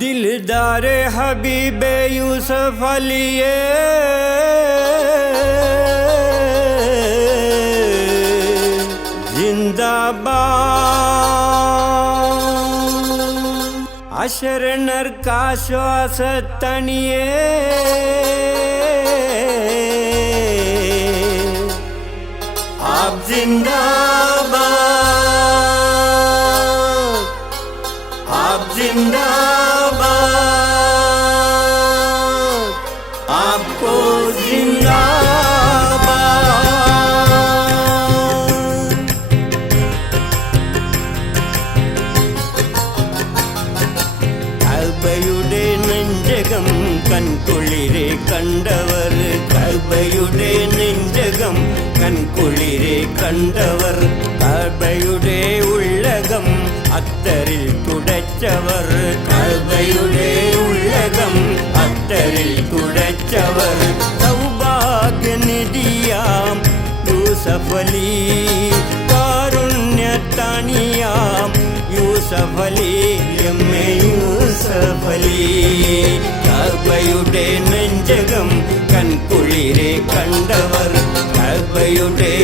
दिलदार हबीब यूसफ अलिए जिंदाबाद अशरणर का श्वास तनिए आप जिंदाबाद आप जिंदा கண் குளிரே கண்டவர் கல்பையுடைய நெஞ்சகம். கண் குளிரே கண்டவர் கல்பையுடைய உள்ளகம். அத்தரில் துடைச்சவர் கல்பை ராஜகம் கண் குளிரே கண்டவர் கற்பையுடைய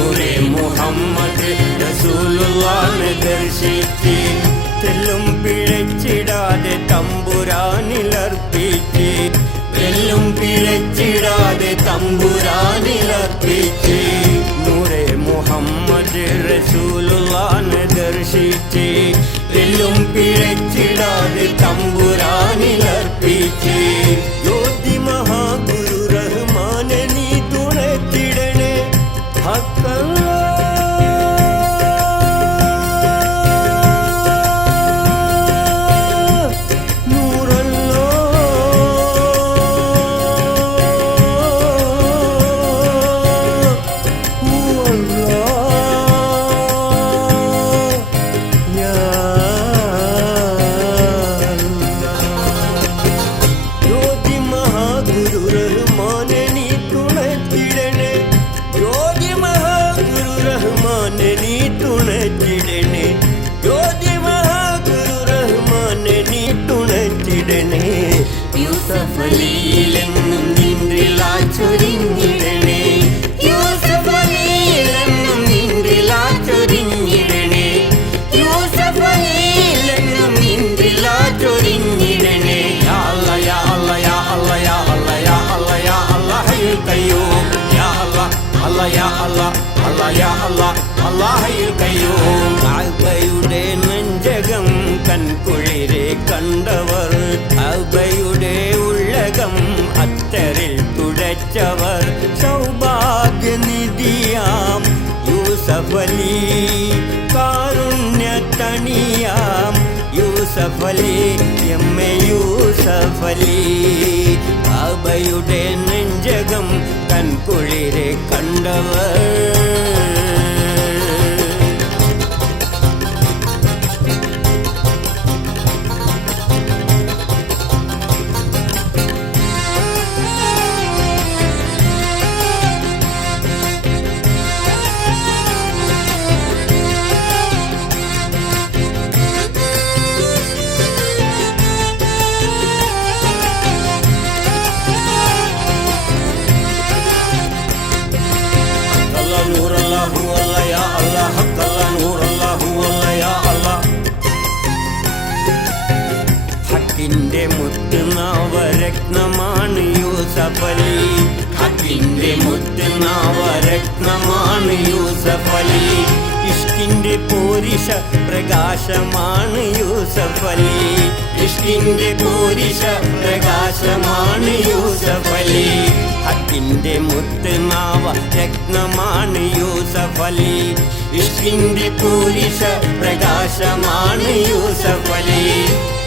നൂറെ മുഹമ്മദ് റസൂലുള്ളാനെ ദർശിച്ച് തെല്ലും പിഴച്ചിടാതെ തമ്പുരാനിലർപ്പിച്ച് തെല്ലും പിഴച്ചിടാതെ തമ്പുരാനിലർപ്പിച്ച് നൂറെ മുഹമ്മദ് റസൂലുള്ളാനെ ദർശിച്ച് തെല്ലും പിഴച്ചിടാതെ തമ്പുരാനിലർപ്പിച്ച് يا الله الله يا الله الله القيوم அபையுடே நெஞ்சகம் கண் குளிரே கண்டவர் அபையுடே തുടച്ചവർ സൗഭാഗ്യനിധിയാം യൂസഫലി കാരുണ്യത്തണിയാം യൂസഫലി എമ്മെ യൂസഫലി കാബയുടെ നെഞ്ചകം കൺകുളിരെ കണ്ടവർ ഹക്കിന്റെ മുത്തുനാവരത്നമാണ് യൂസഫലി. ഹക്കിന്റെ മുത്തുനാവരത്നമാണ് യൂസഫലി. ഇഷ്കിന്റെ പൂരിഷ പ്രകാശമാണ് യൂസഫലി. ഇഷ്കിന്റെ പൂരിഷ പ്രകാശമാണ് യൂസഫലി. ഹക്കിന്റെ മുത്തുനാവ രത്നമാണ് യൂസഫലി. ഇഷ്കിന്റെ പൂരിഷ പ്രകാശമാണ് യൂസഫലി.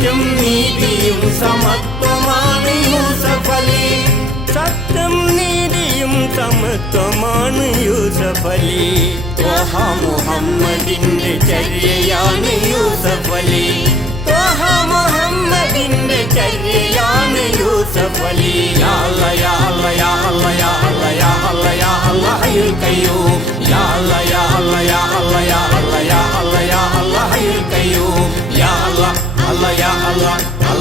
സത്യം നീതിയും സമത്വമാണ് യൂസഫലി സത്യം നീതിയും സമത്വമാണ് യൂസഫലി ത്വഹ മുഹമ്മദിന്റെ ചര്യയാണ് യൂസഫലി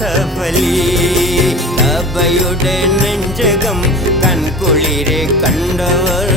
യൂസഫലി കഅബയുടെ നെഞ്ചകം കൺകുളിരെ കണ്ടവർ.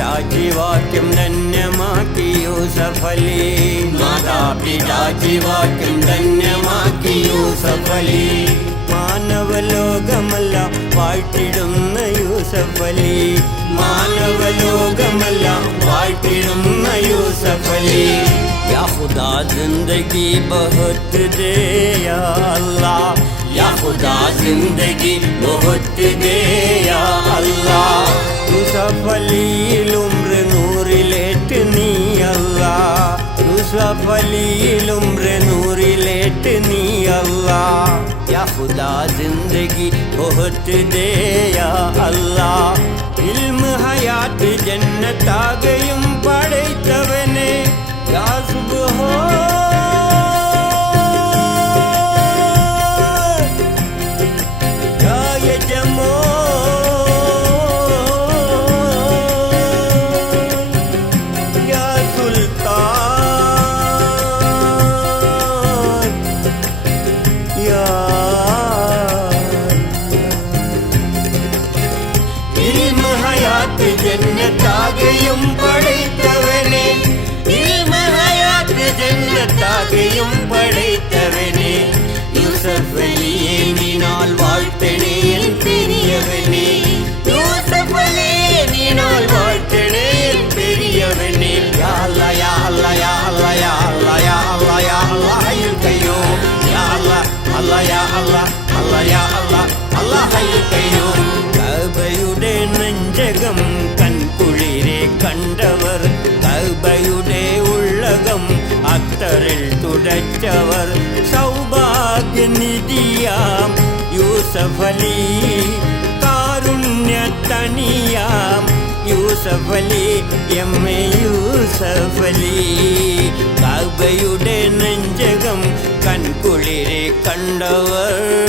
മാതാപിതാജിവാക്യം ധന്യമാക്കി യൂസഫലി മാതാപിതാജിവാക്യം ധന്യമാക്കി യൂസഫലി മാനവലോകമല്ല വാഴ്ത്തിടുന്ന യൂസഫലി മാനവലോകമല്ല വാഴ്ത്തിടുന്ന യൂസഫലി या खुदा जिंदगी बहुत दे या अल्लाह या खुदा जिंदगी बहुत दे या अल्लाह യൂസഫലിയിൽ ഉംറ് യൂസഫലിയിൽ റെനൂറിലേട്ട് നീ അല്ല യാ ഖുദാ ജിന്ദഗി ബഹുത്ത് ദേ യാ അല്ലാ. ഇൽമ ഹയാത്ത് ജന്നത്താകയും പടൈത്തവനെ உலகம் படைத்தவனே. இல்மஹயாத்து ஜன்னத்தாகையும் படைத்தவனே. யூசப் வெளியே வாழ்த்தனே. തുടച്ചവർ സൗഭാഗ്യനിധിയാം. യൂസഫലി കാരുണ്യത്തണിയാം യൂസഫലി എം. എ. യൂസഫലി കഅബയുടെ നെഞ്ചകം കൺകുളിരെ കണ്ടവർ.